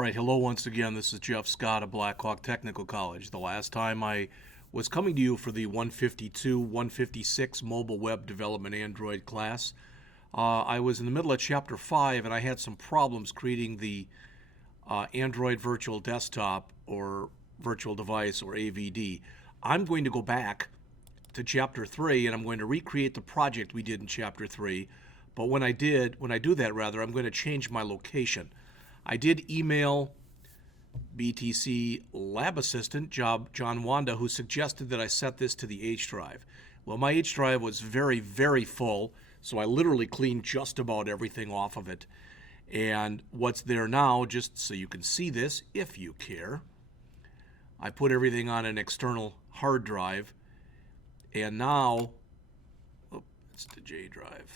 All right, hello once again. This is Jeff Scott of Blackhawk Technical College. The last time I was coming to you for the 152, 156 Mobile Web Development Android class, I was in the middle of Chapter 5 and I had some problems creating the Android Virtual Desktop or Virtual Device or AVD. I'm going to go back to Chapter 3 and I'm going to recreate the project we did in Chapter 3. But when I do that, I'm going to change my location. I did email BTC Lab Assistant, John Wanda, who suggested that I set this to the H drive. Well, my H drive was very, very full, so I literally cleaned just about everything off of it. And what's there now, just so you can see this, if you care, I put everything on an external hard drive, and now, it's the J drive.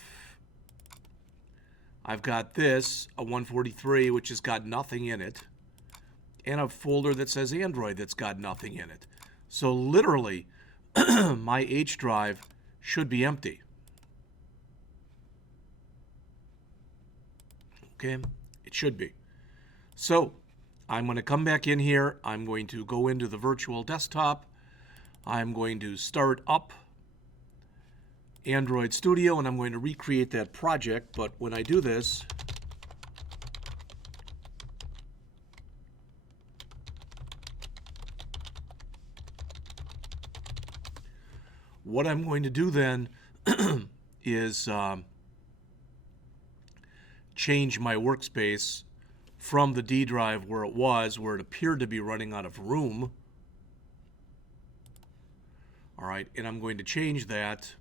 I've got this, a 143, which has got nothing in it, and a folder that says Android that's got nothing in it. So literally, my H drive should be empty. Okay, it should be. So I'm going to come back in here. I'm going to go into the virtual desktop. I'm going to start up Android Studio, and I'm going to recreate that project. But when I do this, what I'm going to do then is change my workspace from the D drive where it appeared to be running out of room. All right, and I'm going to change that.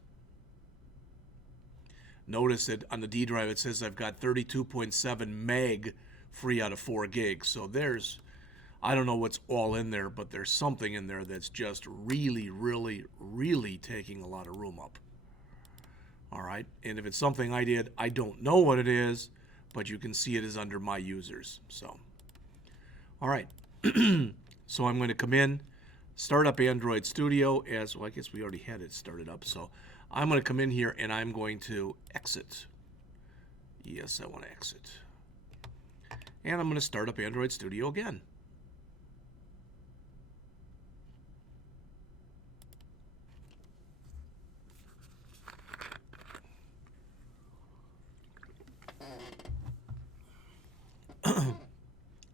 Notice that on the D drive it says I've got 32.7 meg free out of 4 gigs. So there's, I don't know what's all in there, but there's something in there that's just really, really, really taking a lot of room up. All right, and if it's something I did, I don't know what it is, but you can see it is under my users. So, all right, so I'm going to come in, start up Android Studio as, well, I guess we already had it started up. So I'm going to come in here and I'm going to exit. Yes, I want to exit. And I'm going to start up Android Studio again.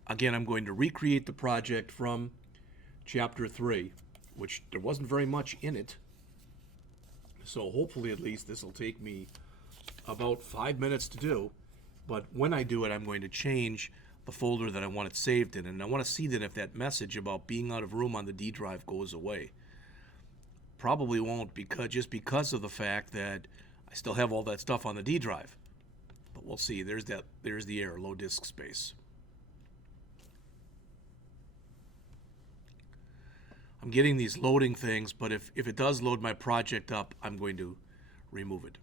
Again, I'm going to recreate the project from Chapter 3, which there wasn't very much in it. So hopefully at least this will take me about 5 minutes to do. But when I do it, I'm going to change the folder that I want it saved in. And I want to see that if that message about being out of room on the D drive goes away. Probably won't, just because of the fact that I still have all that stuff on the D drive. But we'll see. There's the error, low disk space. I'm getting these loading things, but if it does load my project up, I'm going to remove it.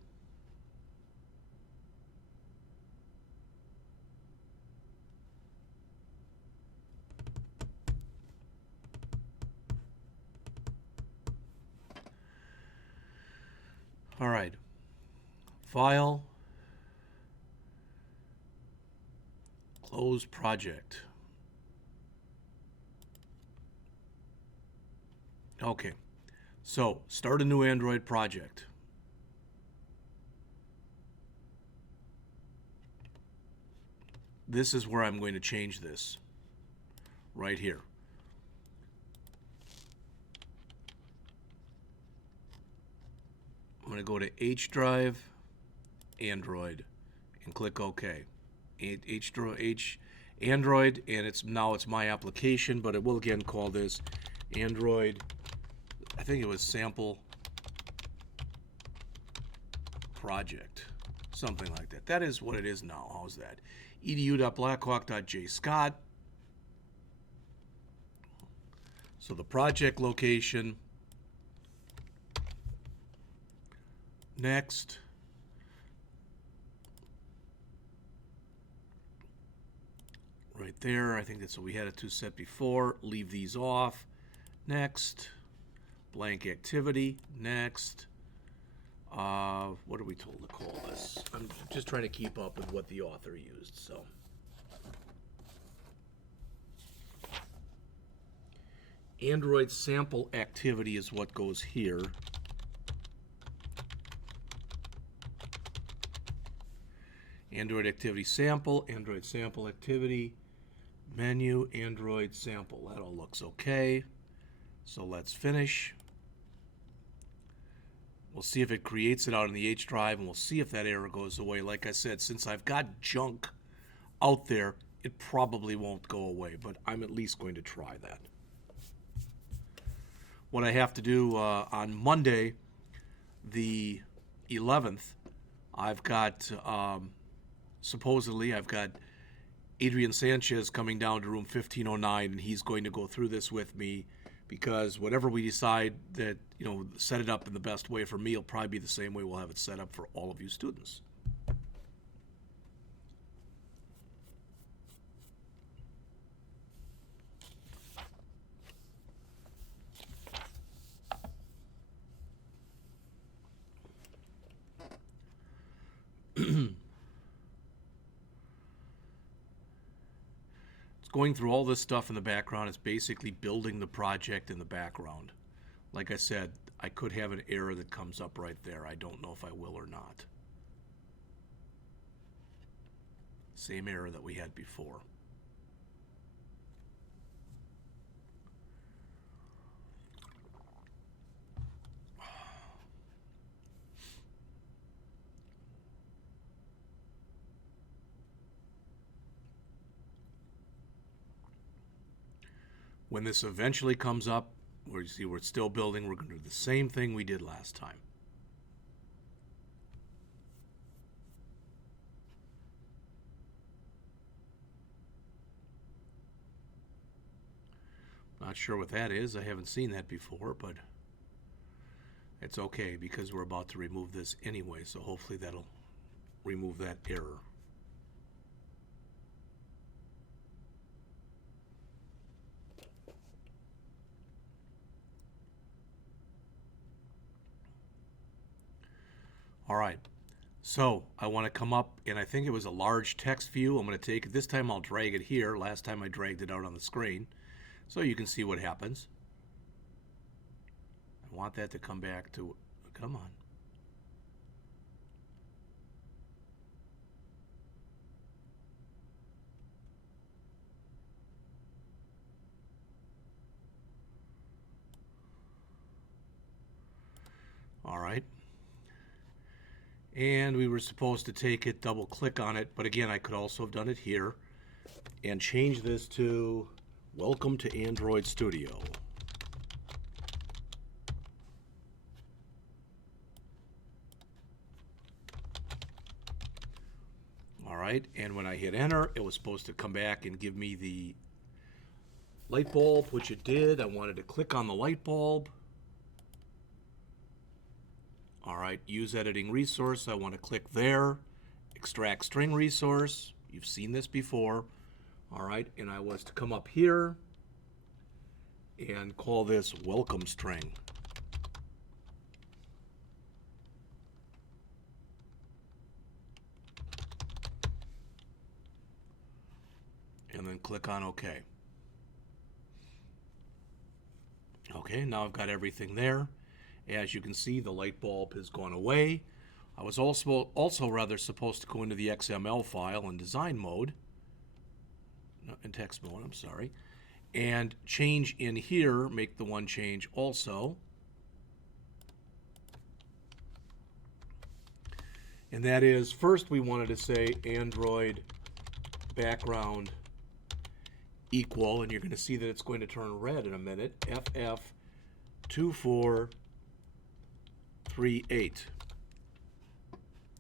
All right. File. Close project. Okay, so start a new Android project. This is where I'm going to change this, right here. I'm going to go to H drive, Android, and click OK. Android, and now it's my application, but it will again call this Android. I think it was sample project, something like that. That is what it is now. How's that? edu.blackhawk.jscott. So the project location. Next. Right there. I think that's what we had it to set before. Leave these off. Next. Blank activity. Next. What are we told to call this? I'm just trying to keep up with what the author used. So Android sample activity is what goes here. Android activity sample, Android sample activity, menu, Android sample. That all looks okay. So let's finish. We'll see if it creates it out in the H drive, and we'll see if that error goes away. Like I said, since I've got junk out there, it probably won't go away, but I'm at least going to try that. What I have to do on Monday, the 11th, I've got, supposedly, I've got Adrian Sanchez coming down to room 1509, and he's going to go through this with me, because whatever we decide that, set it up in the best way for me, it'll probably be the same way we'll have it set up for all of you students. Going through all this stuff in the background is basically building the project in the background. Like I said, I could have an error that comes up right there. I don't know if I will or not. Same error that we had before. When this eventually comes up, where you see we're still building, we're going to do the same thing we did last time. Not sure what that is. I haven't seen that before, but it's okay because we're about to remove this anyway, so hopefully that'll remove that error. All right, so I want to come up, and I think it was a large text view. I'm going to take it. This time I'll drag it here. Last time I dragged it out on the screen, so you can see what happens. I want that to come back to, come on. All right. And we were supposed to take it, double click on it, but again, I could also have done it here and change this to Welcome to Android Studio. All right, and when I hit enter, it was supposed to come back and give me the light bulb, which it did. I wanted to click on the light bulb. All right, use editing resource. I want to click there. Extract string resource. You've seen this before. All right, and I was to come up here and call this welcome string. And then click on OK. Okay, now I've got everything there. As you can see, the light bulb has gone away. I was also supposed to go into the XML file in design mode, in text mode, I'm sorry, and change in here, make the one change also. And that is, first we wanted to say Android background equal, and you're going to see that it's going to turn red in a minute, FF2438.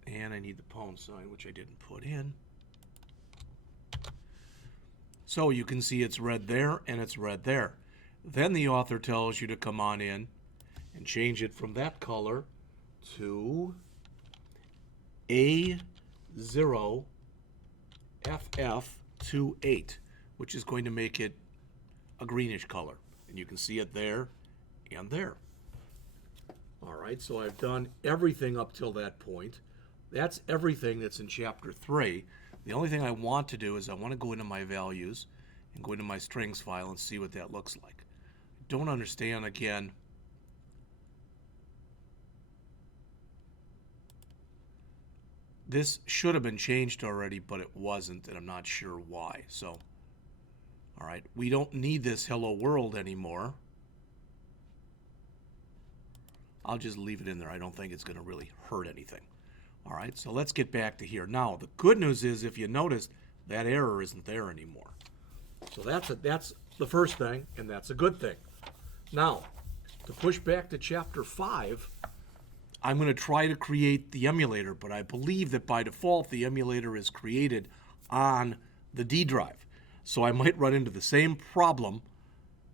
And I need the pound sign, which I didn't put in. So you can see it's red there and it's red there. Then the author tells you to come on in and change it from that color to A0FF28, which is going to make it a greenish color. And you can see it there and there. All right, so I've done everything up till that point. That's everything that's in Chapter 3. The only thing I want to do is I want to go into my values and go into my strings file and see what that looks like. I don't understand again. This should have been changed already, but it wasn't, and I'm not sure why. So, all right, we don't need this hello world anymore. I'll just leave it in there. I don't think it's going to really hurt anything. All right, so let's get back to here. Now, the good news is, if you noticed, that error isn't there anymore. So that's the first thing, and that's a good thing. Now, to push back to Chapter 5, I'm going to try to create the emulator, but I believe that by default, the emulator is created on the D drive. So I might run into the same problem,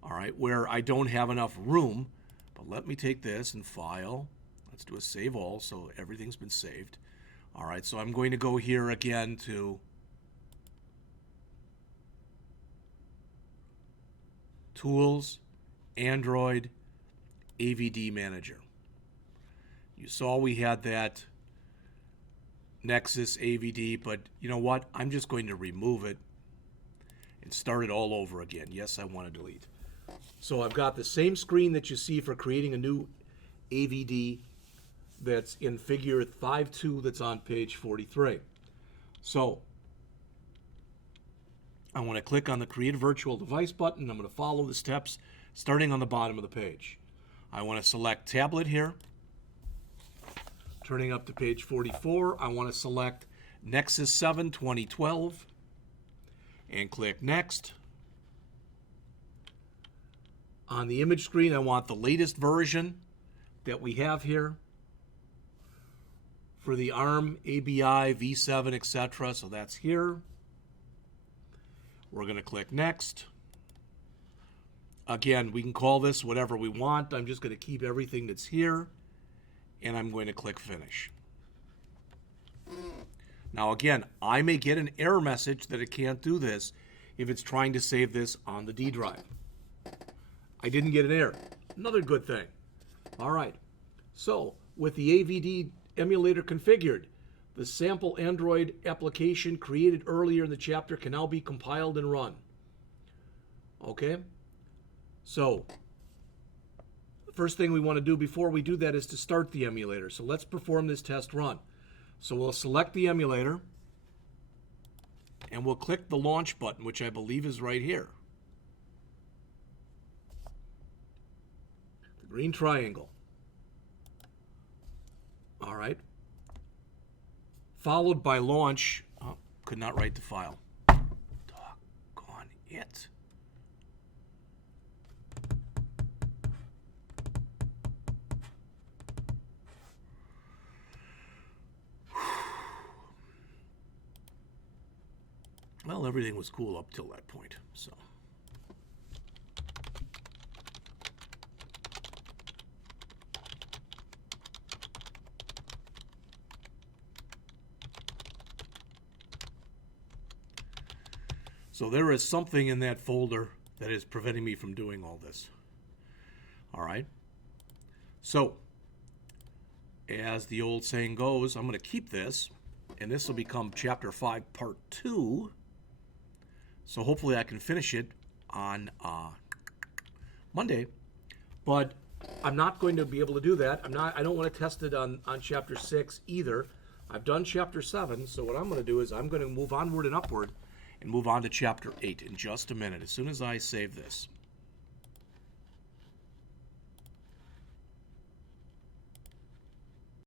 all right, where I don't have enough room. But let me take this and file. Let's do a save all, so everything's been saved. All right, so I'm going to go here again to Tools, Android, AVD Manager. You saw we had that Nexus AVD, but you know what? I'm just going to remove it and start it all over again. Yes, I want to delete. So I've got the same screen that you see for creating a new AVD that's in figure 5.2 that's on page 43. So I want to click on the Create a Virtual Device button. I'm going to follow the steps starting on the bottom of the page. I want to select Tablet here. Turning up to page 44, I want to select Nexus 7 2012 and click Next. On the image screen, I want the latest version that we have here for the ARM, ABI, V7, etc. So that's here. We're going to click Next. Again, we can call this whatever we want. I'm just going to keep everything that's here, and I'm going to click Finish. Now again, I may get an error message that it can't do this if it's trying to save this on the D drive. I didn't get an error. Another good thing. All right. So with the AVD emulator configured, the sample Android application created earlier in the chapter can now be compiled and run. Okay? So the first thing we want to do before we do that is to start the emulator. So let's perform this test run. So we'll select the emulator, and we'll click the launch button, which I believe is right here. The green triangle. All right. Followed by launch. Oh, could not write the file. Doggone it. Well, everything was cool up till that point, so. So there is something in that folder that is preventing me from doing all this. All right. So, as the old saying goes, I'm going to keep this, and this will become Chapter 5, Part 2. So hopefully I can finish it on Monday. But I'm not going to be able to do that. I don't want to test it on Chapter 6 either. I've done Chapter 7, so what I'm going to do is I'm going to move onward and upward and move on to Chapter 8 in just a minute, as soon as I save this.